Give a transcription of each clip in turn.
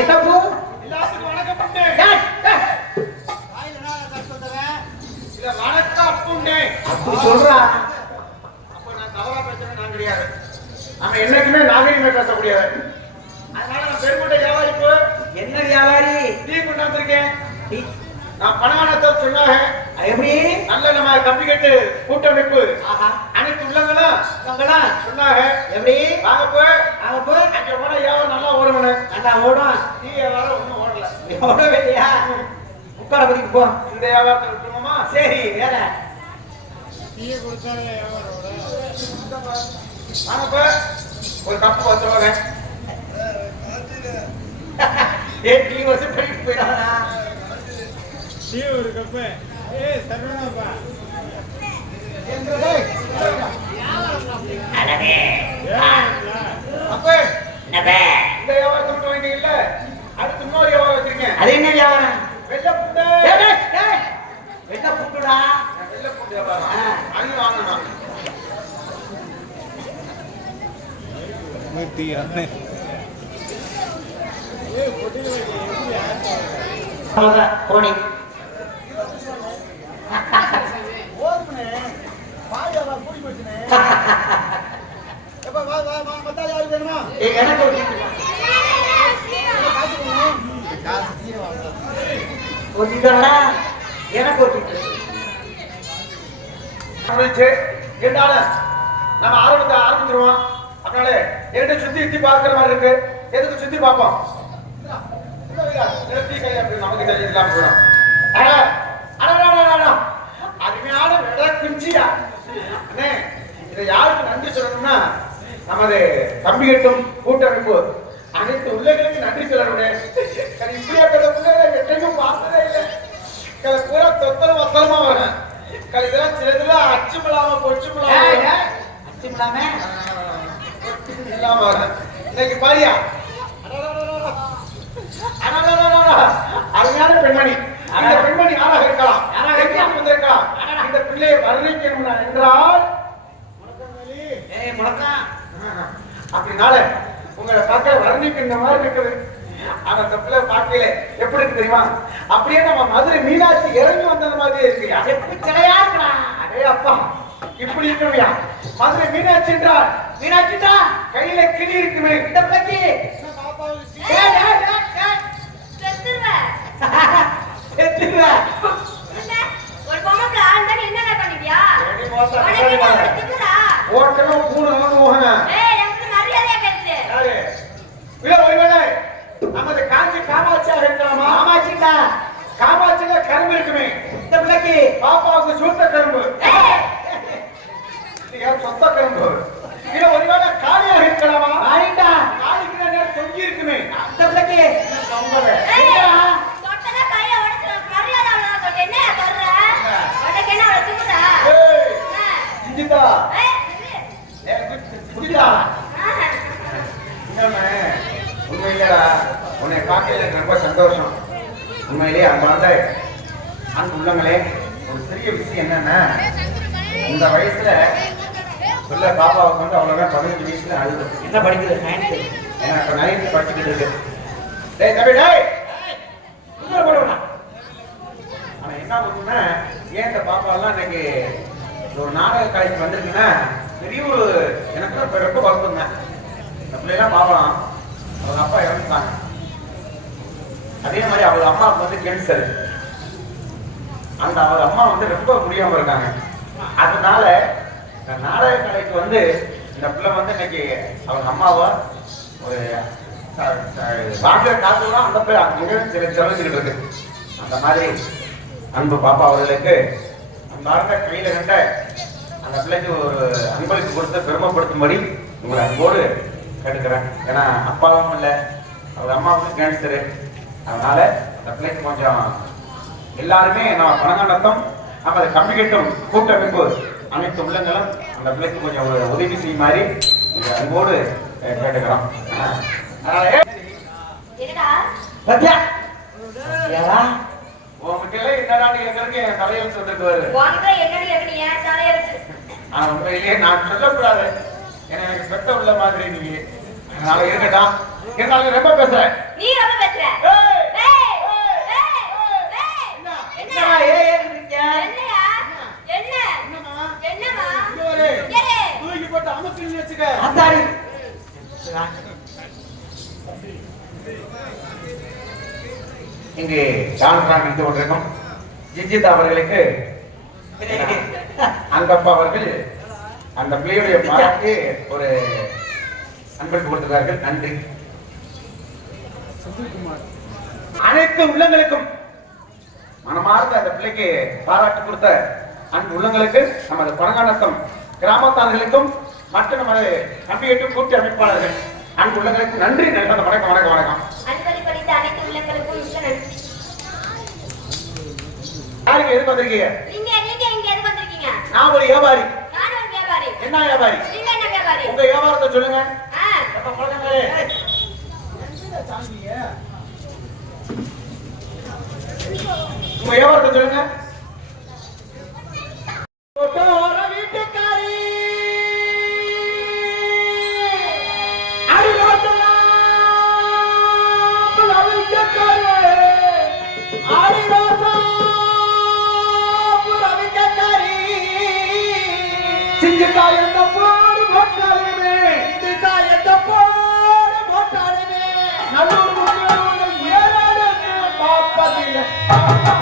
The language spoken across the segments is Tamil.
என்ன பூ எல்லாத்துக்கும் வணக்கம் பண்ணு இல்ல வணக்கம் அப்புண்ணே அப்படி சொல்றா அப்ப நான் தவறா பேசுறேன் நான் கிடையாது. நம்ம என்னைக்குமே நாகரிகமே பேசக்கூடியவன் அதனால நான் பெருமட்ட வியாபாரிப்பு என்ன வியாபாரி டீ கொண்டாந்துருக்கேன் டீ- நான் பணகானத்தை சொன்னாங்க எப்படி நல்ல நம்ம கம்பிக்கட்டு கூட்டமைப்பு ஆஹா. அனைத்து உள்ளங்களும்? சொன்னாங்க எப்படி? வாங்க போய் அங்க போ. அங்க போனா வியாபாரம் நல்லா ஓடுவனு. நல்லா ஓடும். டீ வியாபாரம் ஒன்றும் ஓடல. ஓடவே இல்லையா உட்கார பத்திக்கு போ. இந்த வியாபாரத்தை விட்டுருவோமா? சரி வேற. வாங்க போய் ஒரு கப்பு பத்து ரூபாங்க ஏ டீ போயிடாதா டீ ஒரு கப்பு. ஏ எனக்கு ஒரு டீ கொடு. ஒரு டீ தானடா? எனக்கு ஒரு டீ நம்ம ஆரம்பத்தை ஆரம்பிச்சிருவோம். அதனால என்கிட்ட சுத்தி சுத்தி பார்க்குற மாதிரி இருக்கு. எதுக்கு சுத்தி பார்ப்போம்? இந்தா, இந்த வைடா, நிறுத்தி கை அப்படி நமக்கு தெரியும் இல்லாம போயிடும். அட, அருமையான விட குஞ்சியா? அண்ணே இதை யாருக்கு நன்றி சொல்லணும்னா நமது தம்பி கூட்டமைப்பு. அனைத்து உள்ளங்களுக்கு நன்றி சொல்லணும் இப்படியாப்பட்ட பிள்ளைகளை என்றைக்கும் பார்த்ததே இல்லை. கலை பூரா தொத்தரம் வத்தலமா வரும். கலை இதெல்லாம் சிலதுல அச்சுமில்லாம ஏய், பொச்சுமில்லாம அச்சமில்லாம. இல்லாம வரும். இன்னைக்கு பாரியா அருமையான பெண்மணி அந்த பெண்மணி யாராக இருக்கலாம் யாராக வந்திருக்கலாம் இந்த பிள்ளையை வர்ணிக்கணும் என்றால் முழக்கம். அப்படினால உங்களை பார்க்க வர்ணிக்கின்ற மாதிரி இருக்குது. ஆனா அந்த பிள்ளை பார்க்கல. எப்படி இருக்கு தெரியுமா? அப்படியே நம்ம மதுரை மீனாட்சி இறங்கி வந்தது மாதிரி இருக்கியா எப்படி சிலையா இருக்கடா? அடே அப்பா இப்படி இருக்கவியா மதுரை மீனாட்சி என்றால் மீனாட்சிடா, கையில கிளி இருக்குமே. இந்த பிள்ளைக்கு. ஓட்டணும் மூணு மூணு இல்ல ஒருவேளை நமது காஞ்சி காமாட்சியாக இருக்கலாமா? காமாட்சிடா, காமாட்சியில கரும்பு இருக்குமே. இந்த பிள்ளைக்கு. பாப்பாவுக்கு சூத்த கரும்பு. சொத்த கரும்பு? இல்ல ஒருவேளை காளியாக இருக்கலாமா? ஆயிட்டா, காளிக்கு நேரம் தொங்கி இருக்குமே. இந்த பிள்ளைக்கு. இஞ்சிதா. உண்மையிலேடா உன்னை பார்க்கல எனக்கு ரொம்ப சந்தோஷம். உண்மையிலேயே அன்பார்ந்த அன்பு உள்ளங்களே ஒரு சிறிய விஷயம் என்னன்னா இந்த வயசுல உள்ள பாப்பாவை கொண்டு அவ்வளவுதான் பதினஞ்சு வயசுல அழுது. என்ன படிக்குது? நைன்த்து. ஏன்னா இப்ப நைன்த் படிச்சுக்கிட்டு இருக்கு. டேய் தம்பி டேய்! உள்ள போடுவா ஆனா என்ன பண்ணுன்னா ஏன் இந்த பாப்பா எல்லாம் இன்னைக்கு ஒரு நாடக கலைக்கு வந்திருக்குன்னா பெரிய ஒரு எனக்கு ரொம்ப வருத்தம் தான் இந்த பிள்ளைலாம் பாப்பலாம் அவங்க அப்பா இறந்துட்டாங்க. அதே மாதிரி அவங்க அம்மாவுக்கு வந்து கேன்சர் அந்த அவங்க அம்மா வந்து ரொம்ப முடியாம இருக்காங்க. அதனால இந்த நாடக கலைக்கு வந்து இந்த பிள்ளை வந்து இன்னைக்கு அவங்க அம்மாவை ஒரு வாங்குற காசுலாம் அந்த பிள்ளை அங்கே சில செலவுச்சுக்கிட்டு இருக்கு. அந்த மாதிரி அன்பு பாப்பா அவர்களுக்கு அந்த ஆழ்ந்த கையில கண்ட அந்த பிள்ளைக்கு ஒரு அன்பளிப்பு கொடுத்து பெருமைப்படுத்தும்படி உங்களை அன்போடு கேட்டுக்கிறேன். ஏன்னா அப்பாவும் இல்லை. அவங்க அம்மாவுக்கும் கேன்சரு அதனால அந்த பிள்ளைக்கு கொஞ்சம் எல்லாருமே நம்ம பணங்கண்டத்தம் நம்ம அதை கம்மி கட்டும் கூட்டமைப்பு அனைத்து உள்ளங்களும் அந்த பிள்ளைக்கு கொஞ்சம் ஒரு உதவி செய்யுமாறு உங்களை அன்போடு கேட்டுக்கிறோம். உன்கிட்ட எல்லாம் என்னடான்னு கேட்கறதுக்கு என் தலையெழுத்து உன்கிட்ட என்னடி ஏன் தலையெழுத்து? ஆனா உண்மையிலேயே நான் சொல்லக்கூடாது. எனக்கு பெட்ட உள்ள மாதிரி நீ அதனால இருக்கட்டும் இருந்தாலும் ரொம்ப பேசுறேன் நீ ரொம்ப பேசுற ஏய்! ஏய்! ஏய்! ஏய்! என்னடா என்ன ஏய் ஏன்னு இருக்க? என்னையா என்ன என்னம்மா? என்னம்மா இங்க வரு. இங்க இரு. தூக்கி போட்டு அமுக்குன்னு வச்சுக்க. அத்தாடி. இங்கே டான்ஸ் நின்று கொண்டிருக்கும் ஜிஜிதா அவர்களுக்கு அங்கப்பா அவர்கள் அந்த பிள்ளையுடைய பாராட்டி ஒரு அன்பளிப்பு கொடுத்திருக்கார்கள் நன்றி. அனைத்து உள்ளங்களுக்கும் மனமார்ந்த அந்த பிள்ளைக்கு பாராட்டு கொடுத்த அன்பு உள்ளங்களுக்கு நமது பணக்கானத்தம் கிராமத்தார்களுக்கும் மற்ற நமது நம்பிக்கையும் கூட்டி அமைப்பாளர்கள் அன்பு உள்ளங்களுக்கு நன்றி. நல்லது வணக்கம் வணக்கம் வணக்கம். நன்றி. யாருக்கு எதுக்கு வந்திருக்கீங்க நீங்க நீங்க இங்க எதுக்கு வந்திருக்கீங்க நான் ஒரு வியாபாரி. வியாபாரி. என்ன வியாபாரி? நீங்க என்ன வியாபாரி? உங்க வியாபாரத்தை சொல்லுங்க. ஆ. எப்ப குழந்தைங்களே. உங்க வியாபாரத்தை சொல்லுங்க. Thank you.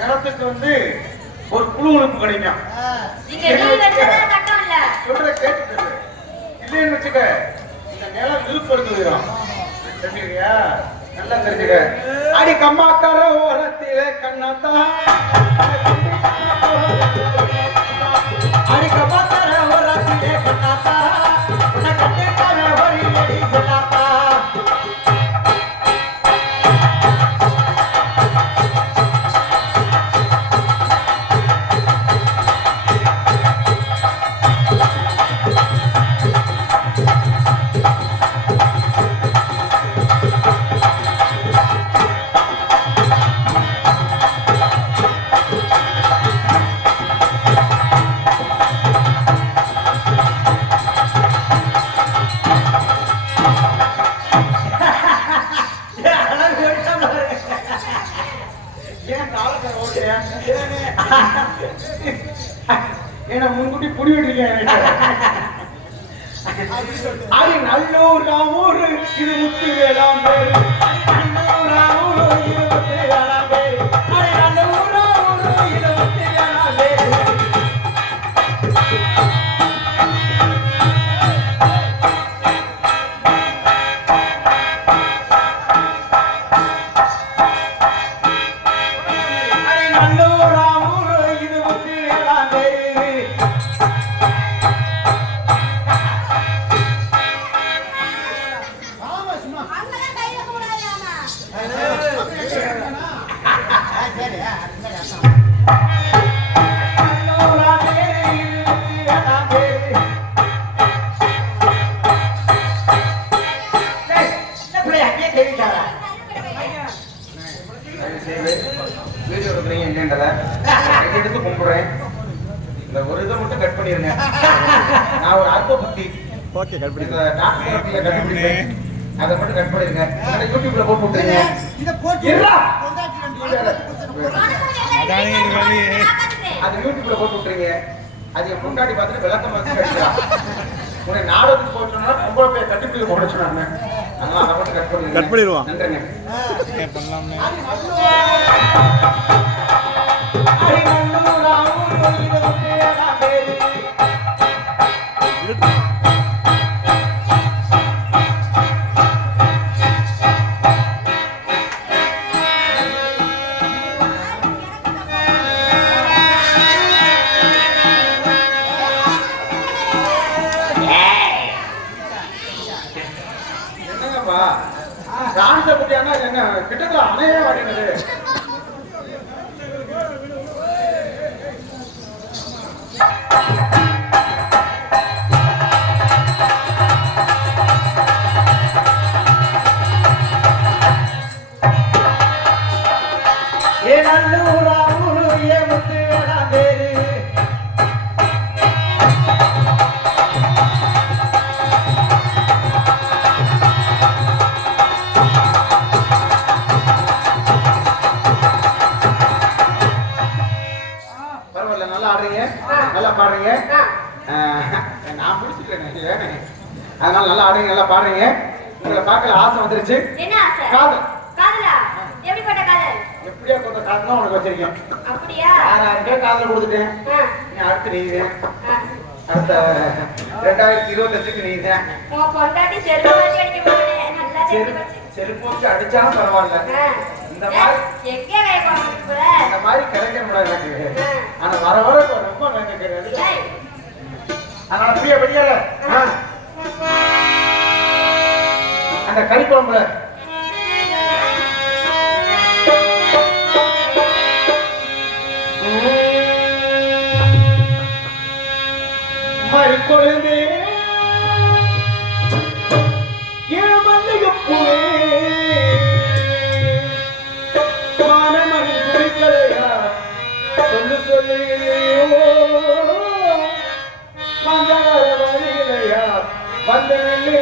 நிலத்துக்கு வந்து ஒரு புழு உழுப்பு கிடைக்கும். சொல்றத கேட்டுட்டு இல்லைன்னு வச்சுக்க இந்த நிலம் இழுப்பு எடுத்து போயிடும் தெரிஞ்சுக்கிறியா? நல்லா தெரிஞ்சுக்க. அடி கம்மாக்கார ஓரத்திலே கண்ணாத்தா. அடி கப்பாத்தர ஓரத்திலே கண்ணாத்தா. கட்டுக்கார அது நல்லூர் ராமூர் இது முத்து வேளாண் அது நல்லூர் ஊரு இருபத்தி ஏழாம் பேரு. அது யூடியூப்ல போட்டு விட்டுருங்க. அது என் முன்னாடி பார்த்துட்டு விளக்கம் வச்சு அடிக்கிறா உன்னை நாடகத்துக்கு பொம்பளை பேர் கட்டிப்பிடி போட சொன்னாங்க அதனால அதை மட்டும் கட் பண்ணிருங்க கட். நன்றிங்க. பண்ணலாம்னு என்ன கிட்டத்தட்ட அணையே வாடினது ஏ நல்லூரா நல்லா பாடுறீங்க. நான் பிடிச்சிக்கிறேன். அதனால நல்லா ஆடுறீங்க நல்லா பாடுறீங்க. உங்களை பார்க்கல ஆசை வந்துருச்சு. என்ன ஆசை? காதல். எப்படிப்பட்ட காதல்? எப்படியா கொஞ்சம் காதல் உனக்கு வச்சிருக்கேன். அப்படியா? யாராருக்கே காதல் கொடுத்துட்டேன். நீ அடுத்து ஆ. அடுத்த ரெண்டாயிரத்தி இருபத்தஞ்சுக்கு நீதான் உன் பொண்டாட்டி செருப்பு வச்சு அடிக்க மாட்டேன் நல்லா செரு செருப்பு வச்சு செருப்பு வச்சு அடிச்சாலும் பரவாயில்ல. இந்த மாதிரி எங்கே இந்த மாதிரி கிடைக்க முடியாது எனக்கு ஆனா வர வர ரொம்ப வேண்டிக்கிறது அதனால பிரிய வெளியேற அந்த கறிக்குழம்புல. மறிக்கொழுந்தே சொல்லு சொல்லு மஞ்சள் வந்தனே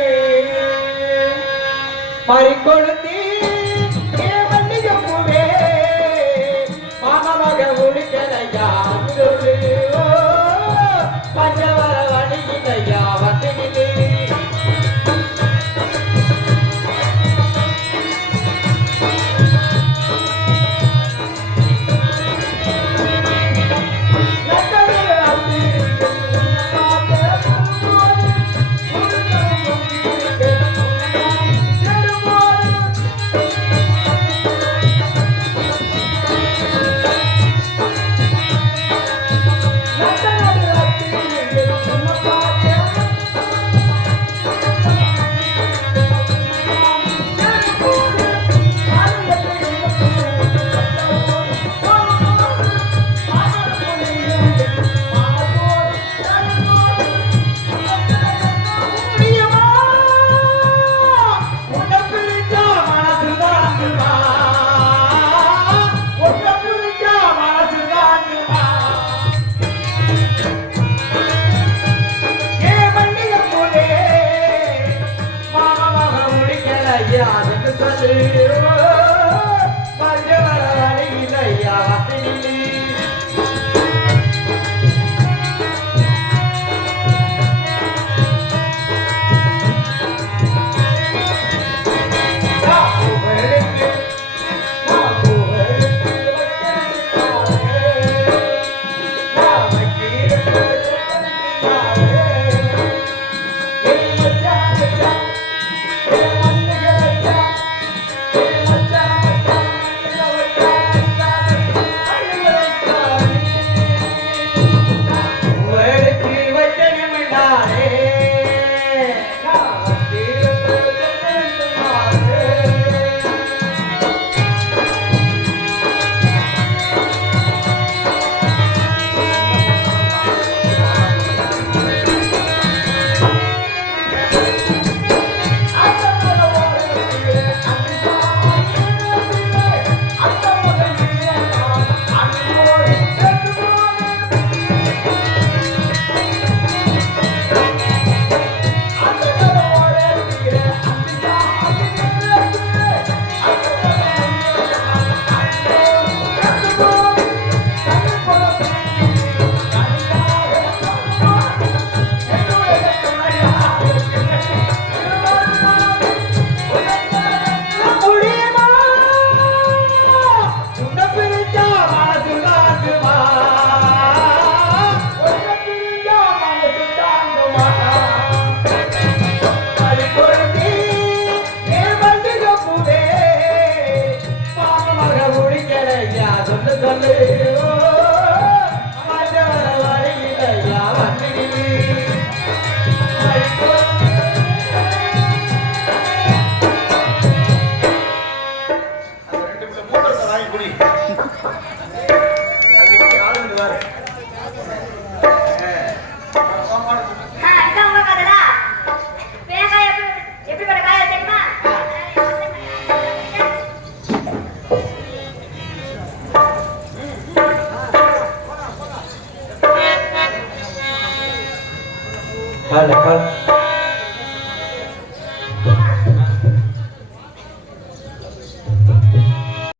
மரியாதைக்கு சொல்லு